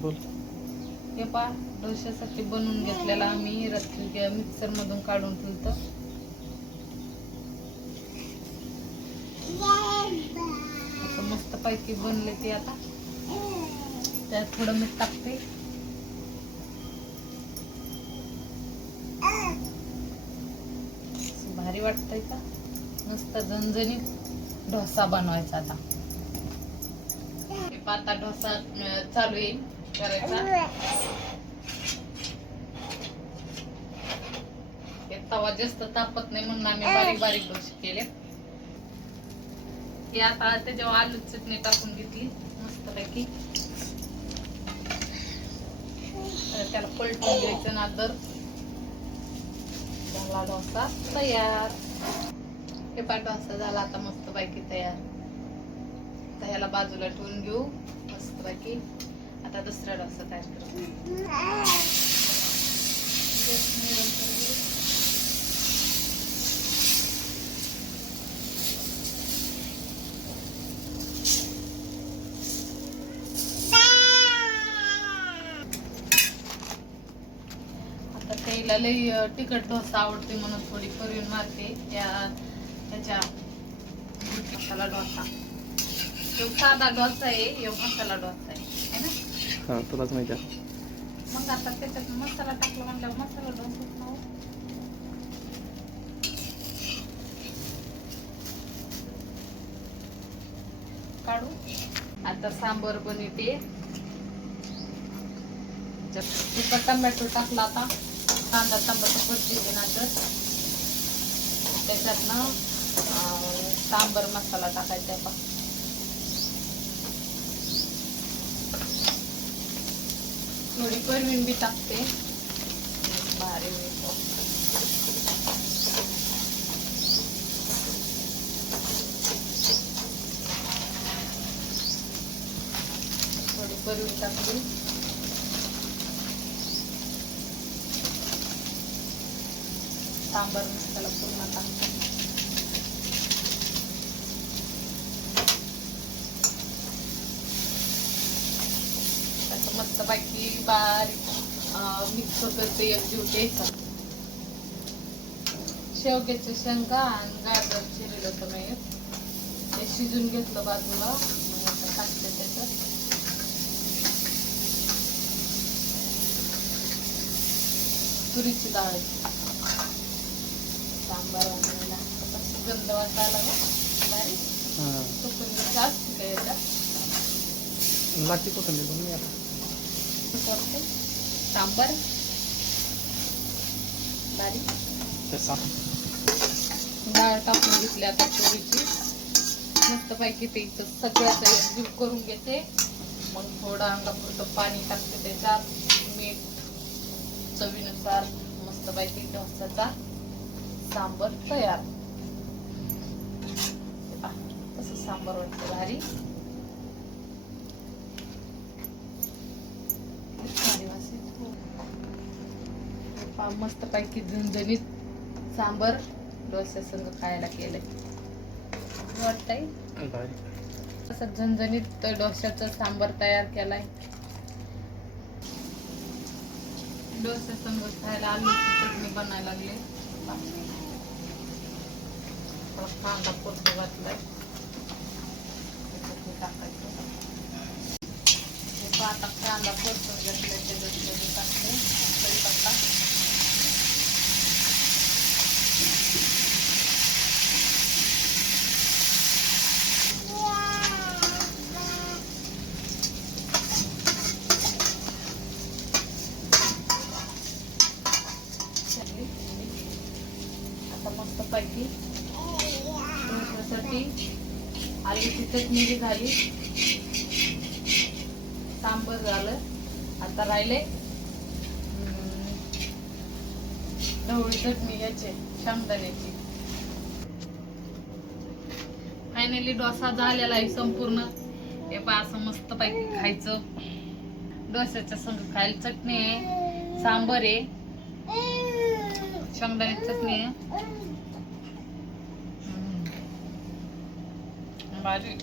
बोल. हे पा डोश्यासाठी बनवून घेतलेला आम्ही रात्री मिक्सर मधून काढून ठेवतो. मस्त पैकी बनले ते आता. त्यात थोडं मीठ टाकते. भारी वाटतंय का? मस्त झणझणीत डोसा बनवायचा आता. आता डोसा चालू येईल. करायचा. हे तवा जास्त तापत नाही म्हणून आम्ही बारीक बारीक डोसे केले. हे आता त्याच्यावर आलू चटणी टाकून घेतली मस्त पैकी त्याला पलटून घ्यायचं नंतर झाला डोसा तयार. हे पा डोसा झाला आता मस्त पैकी तयार. आता ह्याला बाजूला ठेवून घेऊ मस्त पैकी आता दुसरा डोसा तयार करू. आता लई तिखट डोसा आवडते म्हणून थोडी करून मारते. त्या त्याच्या मसाला डोसा. तो साधा डोसा आहे यो मसाला डोसा आहे. हां तुलाच माहिती आहे. मग आता त्याच्यात मसाला टाकला म्हणल्यावर मसाला दोन खाऊ. काढू. आता सांबर बनवते. तिथं टमॅटो टाकला आता. कांदा टमाटो ना नंतर त्याच्यात ना सांबर मसाला टाकायचा आहे पहा. थोडी परवीन बी टाकते. भारी मिळतो थोडी परवीन टाकली सांबर मसाला पूर्ण टाकते. मस्त पैकी बारीक मिक्स करते एक जीव द्यायचा शेवग्याच्या शेंगा आणि गाजर चिरलं नाही ते शिजून घेतलं बाजूला. मग आता टाकते त्याच्यात. तुरीची डाळ. सांबार वाटायला का बारीक. हां. कोथिंबीर जास्त याच्यात. कोथिंबीर करते. सांबार. बारीक. तसा. डाळ टाकून घेतली आता तुरीची मस्त पैकी ते इथं सगळ्याचा एकजीव करून घेते. मग थोडं अंगापुरतं पाणी टाकते त्याच्यात. मीठ चवीनुसार मस्त पैकी डोसाचा सांबर तयार. कसं सांबर वाटतं भारी. हे पहा, मस्त पैकी झणझणीत सांबर डोसा संग खायला केलंय. वाटतंय? असं झणझणीत डोश्याचा सांबर तयार केलाय. डोसा संग खायला आलूची चटणी बनायला लागले. कांदा पोरतो घातलाय. टाकायचं. आता कांदा परतून घेतलाय त्याच्यात मध्ये टाकते कढीपत्ता झाली. आता मस्त पैकी. डोश्यासाठी आलूची चटणी बी झाली. सांबर झालं. आता राहिले हम्म, ढवळी चटणी याचे शेंगदाण्याची. फायनली डोसा झालेला आहे संपूर्ण. हे पहा असं मस्त पैकी खायचं. डोस्याच्या संग खायला चटणी आहे सांबर आहे. शेंगदाण्याची चटणी आहे भारी